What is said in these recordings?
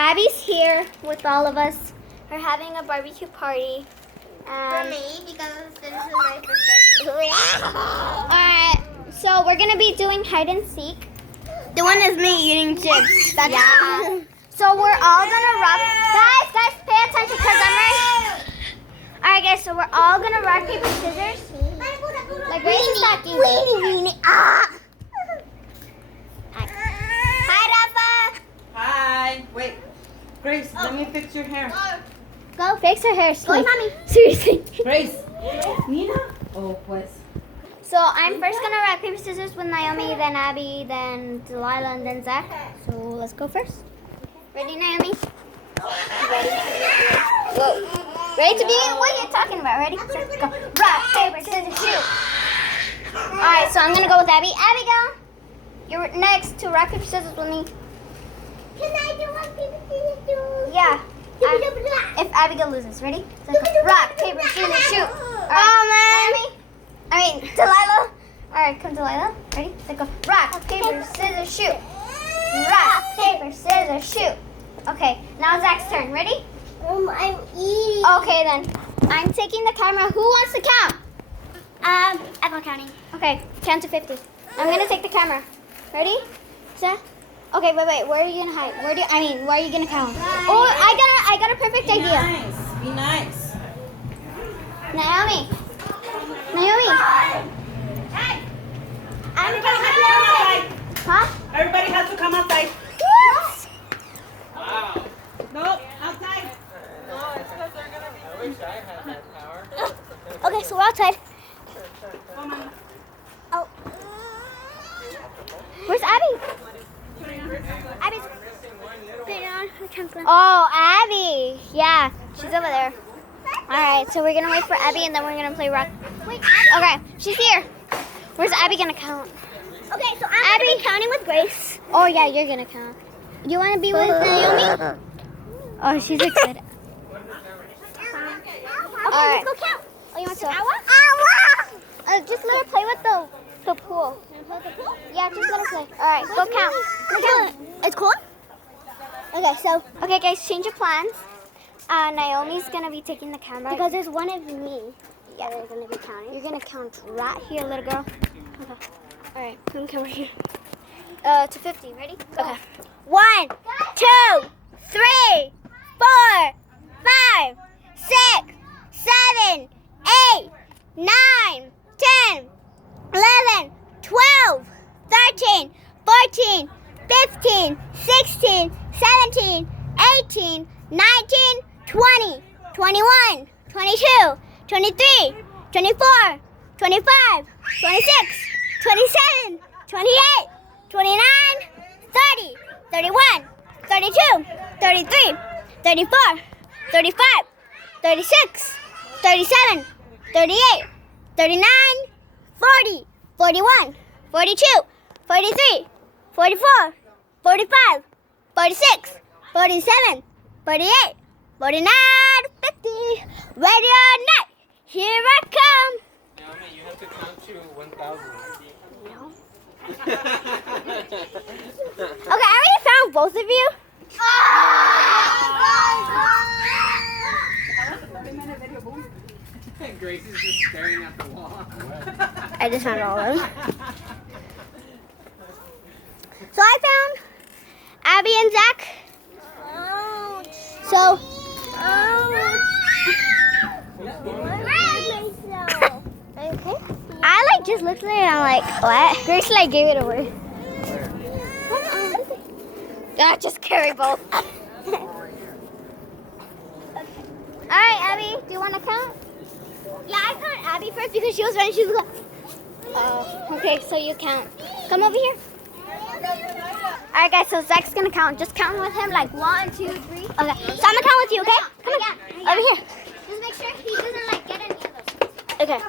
Abby's here with all of us. We're having a barbecue party. For me, because this is my first time. Alright, so we're gonna be doing hide and seek. The one is me eating chips. That's Yeah. So we're all gonna rock. Guys, pay attention because I'm right. Alright, guys, so we're all gonna rock, paper, scissors. Like Grace is talking. Hi, Rafa. Hi. Wait. Grace, let me fix your hair. Go fix her hair, Go, please. mommy. Seriously. Grace. Nina. Oh, pues. So I'm first gonna rock, paper, scissors with Naomi, then Abby, then Delilah, and then Zach. So let's go first. Ready, Naomi? Ready? Whoa. Ready to begin? What are you talking about? Ready? Set, go. Rock, paper, scissors, shoot. Alright, so I'm gonna go with Abby. Abigail, you're next to rock, paper, scissors with me. Can I do one paper, scissors, shoot? Yeah. If Abigail loses, ready? So go. Rock, paper, scissors, shoot. Naomi. Delilah. Alright, come Delilah. Ready? So go. Rock, paper, scissors, shoot. Rock, paper, scissors, shoot. Okay, now Zach's turn. Ready? I'm eating. Okay then. I'm taking the camera. Who wants to count? I'm not counting. Okay, count to 50. I'm gonna take the camera. Ready? Set. Okay, wait. Where are you gonna hide? Where are you gonna count? Oh, I got a perfect Be idea. nice. Be nice. Naomi. Hey! I'm counting. Huh? Everybody has to come outside. What? Wow. Nope. Outside. Okay, so we're outside. Come on. Oh. Where's Abby? Abby's. Oh, Abby. Yeah, she's over there. All right, so we're gonna wait for Abby, and then we're gonna play rock. Wait, Okay, she's here. Where's Abby gonna count? okay, so I'm gonna be counting with Grace. Oh yeah, you're gonna count. You wanna be with Naomi? Oh, she's excited. Okay, Alright. let's go count. Oh, you want So, to? Awa? Just let her play with the pool. Yeah, just let her play. All right, go count. It's cold? Okay, so guys, change your plans. Naomi's gonna be taking the camera Because there's one of me. yeah, they're gonna be counting. You're gonna count right here, little girl. Okay. All right, come over here. To 50. Ready? Okay. 1, 2, 3, 4, 5, 6, 7, 8, 9, 10, 11, 12, 13, 14, 15, 16, 17, 18, 19, 20, 21, 22, 23, 24, 25, 26, 27, 28, 29, 30, 31, 32, 33, 34, 35, 36, 37, 38, 39, 40, 41, 42, 43, 44, 45, 46, 47, 48, 49, 50. Ready or not, here I come. Naomi, you have to count to 1,000. Okay, I already found both of you. Grace is just staring at the wall. I just found all of them. So I found Abby and Zach. So, okay. I just looked at it and I'm like, what? Grace gave it away. Just carry both. Alright, Abby, do you want to count? Yeah, I count Abby first because she was running. She was like, Oh, okay, so you count. Come over here. Alright guys, so Zach's gonna count. Just count with him like 1, 2, 3. Okay, so I'm gonna count with you, okay? Come on, over here. just make sure he doesn't get any of those. Okay.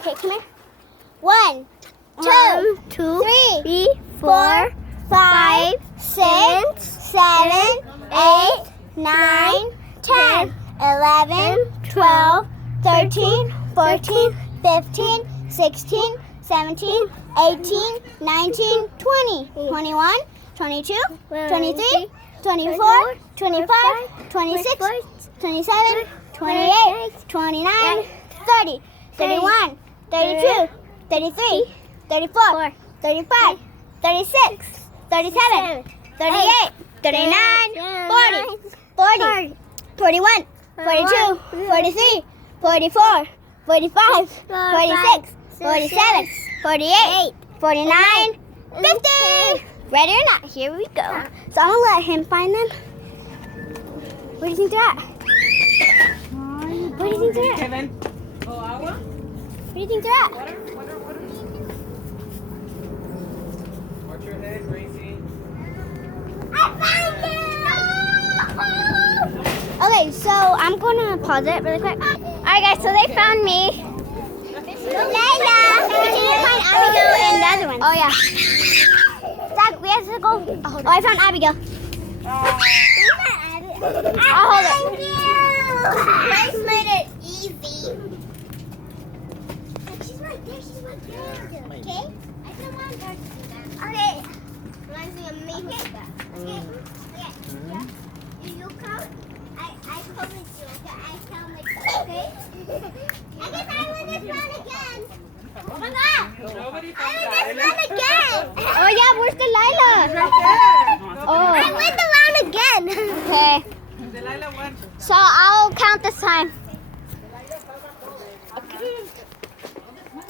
Okay, come here. 1, 2, 3, 4, 5, 6, 7, 8, 9, 10, 11, 12, 13, 14, 15, 16, 17, 18, 19, 20, 21, 22, 23, 24, 25, 26, 27, 28, 29, 30, 31, 32, 33, 34, 35, 36, 37, 38, 39, 40, 41, 42, 43, 44, 45, 46, 47, 48, 49, 50! Ready or not, here we go. So I'm gonna let him find them. Where do you think they're at? Where do you think they're at? Kevin. Oh, agua? Where do you think they're at? Water? Watch your head, Gracie. Okay, so I'm gonna pause it really quick. Alright guys, so they found me. Layla! We need to find Abigail and the other ones. Oh yeah. Zach, we have to go. Oh, I found Abigail. I'll hold it. Grace made it easy. She's right there. She's right there. Okay? I don't want her to do that. Okay. Reminds me of me. Okay. Yeah. You count. I come with you. Okay. I count with you. Okay. I guess I win this round again. Oh my God. Nobody I found win this round again. Oh yeah, where's Delilah? Right Oh. I win the round again. Okay. there. Delilah won. So I'll count this time.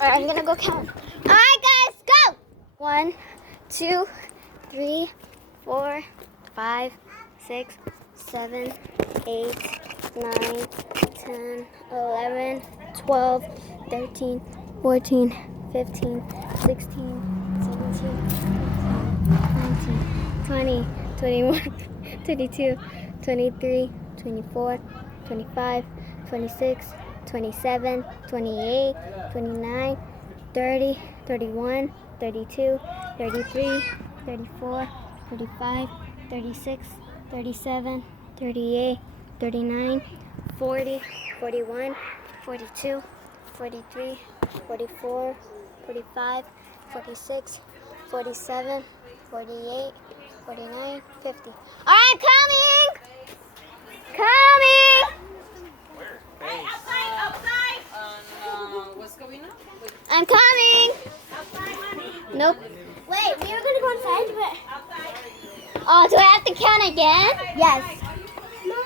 Alright, I'm gonna go count. Alright guys, go! 1, 2, 3, 4, 5, 6, 7, 8, 9, 10, 11, 12, 13, 14, 15, 16, 17, 19, 20, 21, 22, 23, 24, 25, 26, 27, 28, 29, 30, 31, 32, 33, 34, 35, 36, 37, 38, 39, 40, 41, 42, 43, 44, 45, 46, 47, 48, 49, 50. All right, coming! Coming! What's going on? I'm coming! Nope. Wait, we were gonna go inside, but Oh, do I have to count again? yes. No,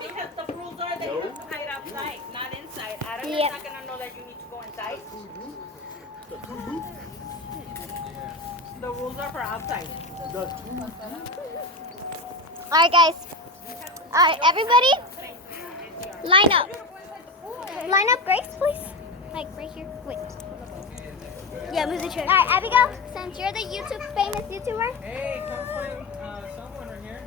because the rules are that you have to hide outside, not inside. Adam Yep. is not gonna know that you need to go inside. The rules are for outside. All right, guys. All right, everybody, line up. Line up, Grace, please. Like right here. Wait. Yeah, move the chair. All right, Abigail, since you're the famous YouTuber, Hey, come find someone right here.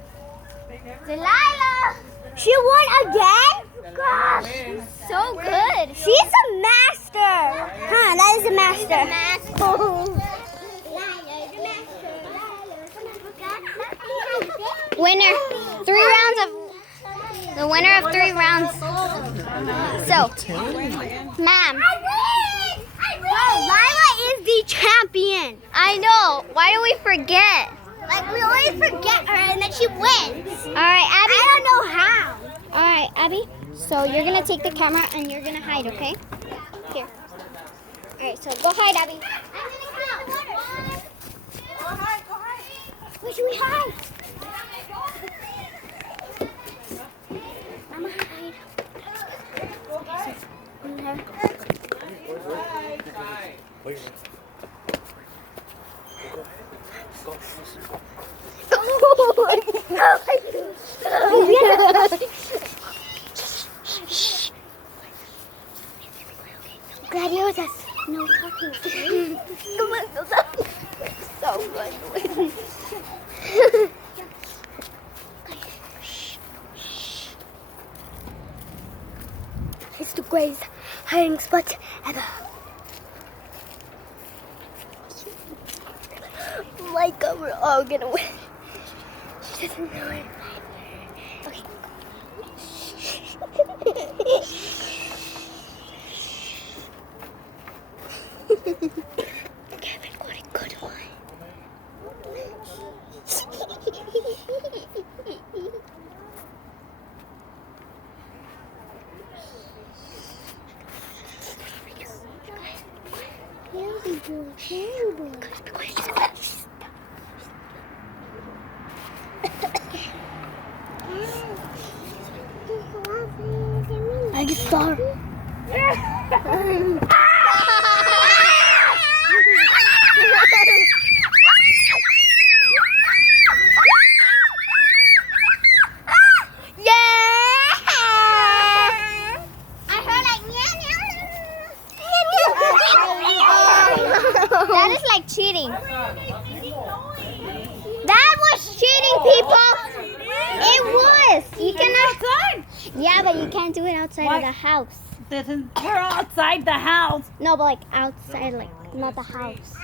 They never Delilah. She won again? Gosh, win. so good. She's a master. Huh, that is a master. Winner. 3 rounds of. The winner of 3 rounds. So, ma'am. Lila is the champion. I know. Why do we forget? Like, we always forget her and then she wins. All right, Abby. I don't know how. All right, Abby. So you're gonna take the camera and you're gonna hide, okay? Here. All right. So go hide, Abby. Where should we hide? Mama, hide. Gladiators. No talking. Come on, so good. It's the greatest hiding spot ever. Oh my God, we're all gonna win. She doesn't know it. Okay. Kevin, what a good one. sorry. That is like cheating. That was cheating, people. It was. You cannot. Yeah, but you can't do it outside of the house. We're outside the house. No, but like outside, like not the house.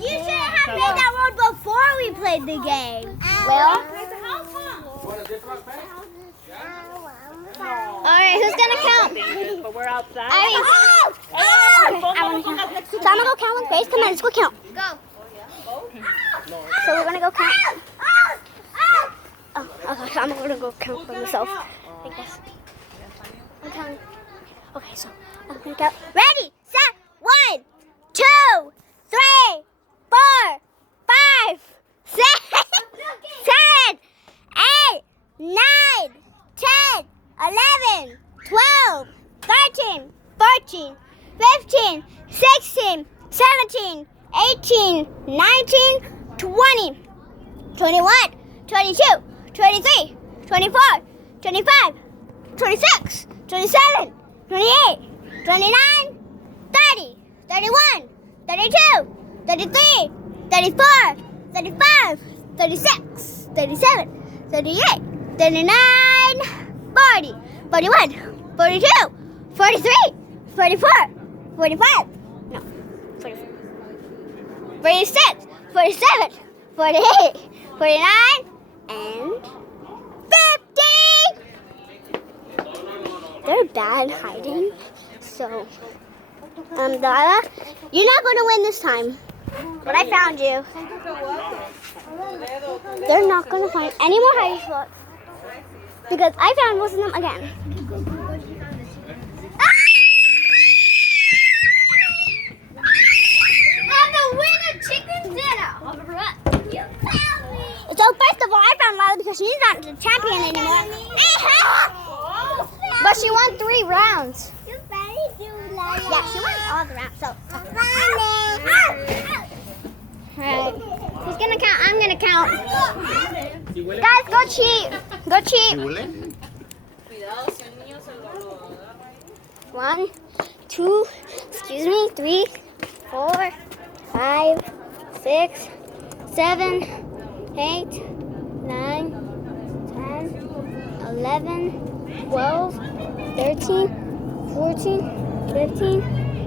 You should have made that road before we played the game. Well, all right, who's gonna count? But we're outside. I mean, so I'm gonna go count with Grace. Come on, let's go count. Go. So we're gonna go count. Oh, okay, I'm gonna go count by myself. I guess. I'm counting. Okay, so I'm gonna count. Ready, set, 1, 2, 3, 4, 5, 6, 7, 8, 9, 10, 11, 12, 13, 14, 15, 16, 17, 18, 19, 20, 21, 22, 23, 24, 25, 26, 27, 28, 29, 30, 31, 32, 33, 34, 35, 36, 37, 38, 39, 40, 41, 42, 43, 44, 45, no, 44, 46, 47, 48, 49, and 50! They're bad hiding, so, Dala, you're not going to win this time, but I found you. They're not going to find any more hiding spots, because I found most of them again. I'm the winner, chicken dinner. So first of all, I found Lila because she's not the champion anymore. But she won 3 rounds. Yeah, she won all the rounds. So. Alright. Who's gonna count? I'm gonna count. Guys, go cheat. Go cheat. 1, 2, excuse me, 3, 4, 5, 6, 7, 8, 9, 10, 11, 12, 13, 14, 15,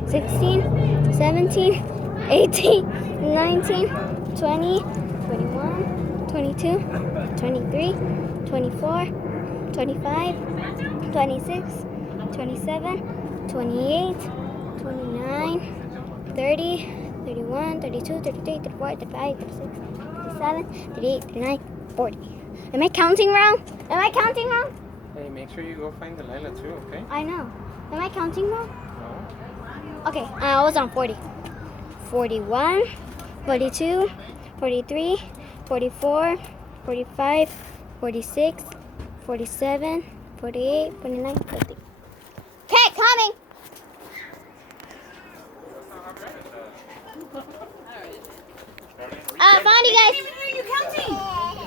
16, 17, 18, 19, 20, 21, 22, 23, 24, 25, 26, 27, 28, 29, 30, 31, 32, 33, 34, 35, 36, 37, 38, 39, 40. Am I counting wrong? Am I counting wrong? Hey, make sure you go find Delilah too, okay? I know. Am I counting wrong? No. Okay, I was on 40. 41, 42, 43, 44, 45, 46, 47, 48, 49, 50. Okay, coming. Found you guys.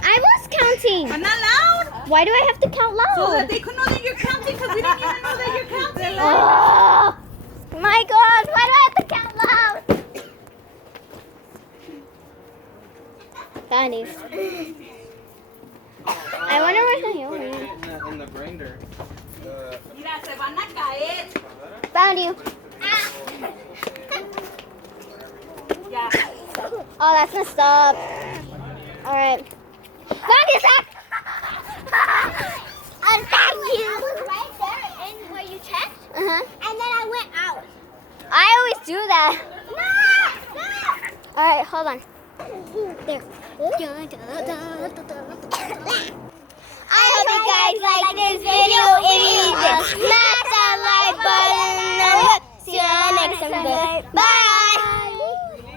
I was counting. I'm not loud. Why do I have to count loud? So that they could know that you're counting because we don't even know that you're counting. Oh my God! Why do I have to count loud? Found you. I wonder where's the Put it hill. in the grinder. Mira, se van a caer. Found you. Ya. Oh, that's messed up. All right. Found you, Zach. And thank you. I was right there in where you checked, And then I went out. I always do that. No! All right, hold on. There.